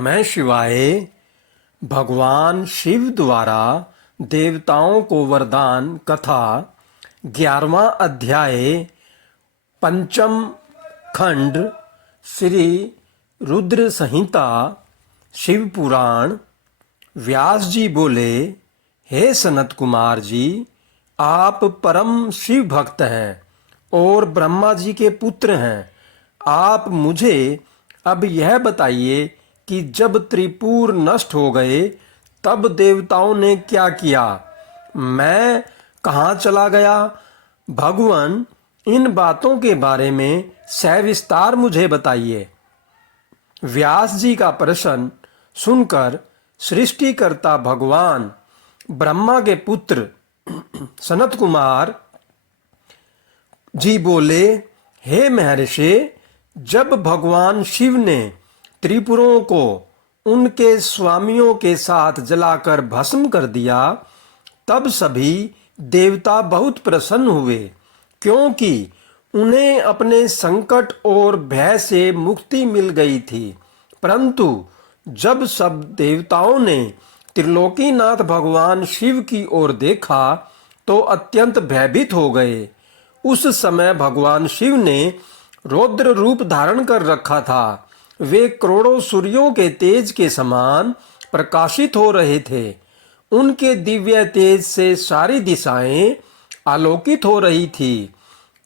नमः शिवाय। भगवान शिव द्वारा देवताओं को वरदान कथा 11वां अध्याय पंचम खंड श्री रुद्र संहिता शिव पुराण। व्यास जी बोले, हे सनत कुमार जी, आप परम शिव भक्त हैं और ब्रह्मा जी के पुत्र हैं। आप मुझे अब यह बताइए कि जब त्रिपुर नष्ट हो गए तब देवताओं ने क्या किया, मैं कहाँ चला गया। भगवान, इन बातों के बारे में सविस्तार मुझे बताइए। व्यास जी का प्रश्न सुनकर सृष्टिकर्ता भगवान ब्रह्मा के पुत्र सनत कुमार जी बोले, हे महर्षि, जब भगवान शिव ने त्रिपुरों को उनके स्वामियों के साथ जलाकर भस्म कर दिया तब सभी देवता बहुत प्रसन्न हुए, क्योंकि उन्हें अपने संकट और भय से मुक्ति मिल गई थी। परंतु जब सब देवताओं ने त्रिलोकीनाथ भगवान शिव की ओर देखा तो अत्यंत भयभीत हो गए। उस समय भगवान शिव ने रौद्र रूप धारण कर रखा था। वे करोड़ों सूर्यों के तेज के समान प्रकाशित हो रहे थे। उनके दिव्य तेज से सारी दिशाएं आलोकित हो रही थी।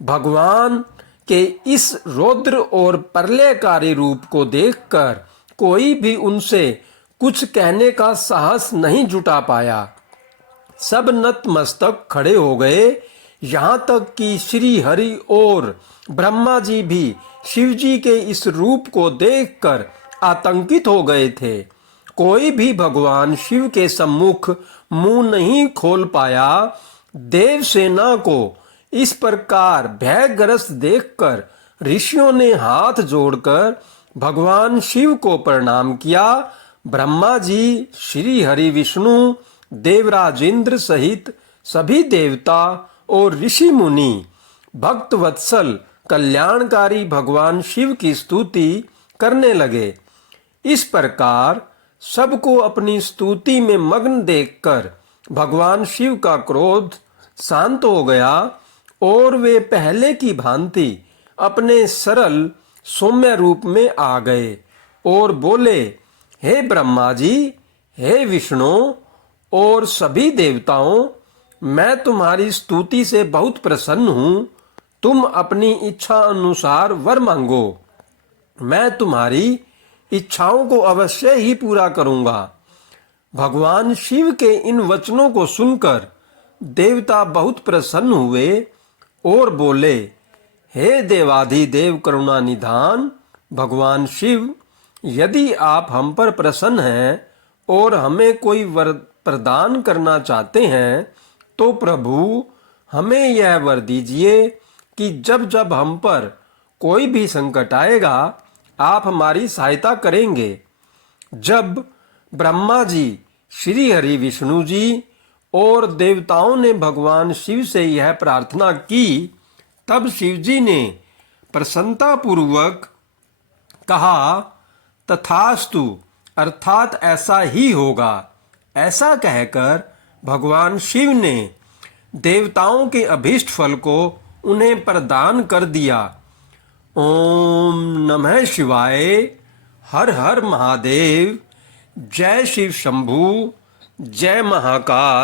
भगवान के इस रौद्र और प्रलयकारी रूप को देखकर कोई भी उनसे कुछ कहने का साहस नहीं जुटा पाया। सब नतमस्तक खड़े हो गए, यहाँ तक कि श्री हरि और ब्रह्मा जी भी शिव जी के इस रूप को देखकर आतंकित हो गए थे। कोई भी भगवान शिव के सम्मुख मुंह नहीं खोल पाया। देवसेना को इस प्रकार भयग्रस्त देखकर ऋषियों ने हाथ जोड़कर भगवान शिव को प्रणाम किया। ब्रह्मा जी, श्री हरि विष्णु, देवराज इंद्र सहित सभी देवता और ऋषि मुनि भक्त वत्सल कल्याणकारी भगवान शिव की स्तुति करने लगे। इस प्रकार सबको अपनी स्तुति में मग्न देखकर भगवान शिव का क्रोध शांत हो गया और वे पहले की भांति अपने सरल सौम्य रूप में आ गए और बोले, हे ब्रह्मा जी, हे विष्णु और सभी देवताओं, मैं तुम्हारी स्तुति से बहुत प्रसन्न हूँ। तुम अपनी इच्छा अनुसार वर मांगो, मैं तुम्हारी इच्छाओं को अवश्य ही पूरा करूँगा। भगवान शिव के इन वचनों को सुनकर देवता बहुत प्रसन्न हुए और बोले, हे देवाधिदेव करुणा निधान भगवान शिव, यदि आप हम पर प्रसन्न हैं और हमें कोई वर प्रदान करना चाहते हैं तो प्रभु हमें यह वर दीजिए कि जब जब हम पर कोई भी संकट आएगा आप हमारी सहायता करेंगे। जब ब्रह्मा जी, श्री हरि विष्णु जी और देवताओं ने भगवान शिव से यह प्रार्थना की तब शिव जी ने प्रसन्नता पूर्वक कहा, तथास्तु, अर्थात ऐसा ही होगा। ऐसा कहकर भगवान शिव ने देवताओं के अभीष्ट फल को उन्हें प्रदान कर दिया। ओम नमः शिवाय। हर हर महादेव। जय शिव शंभू। जय महाकाल।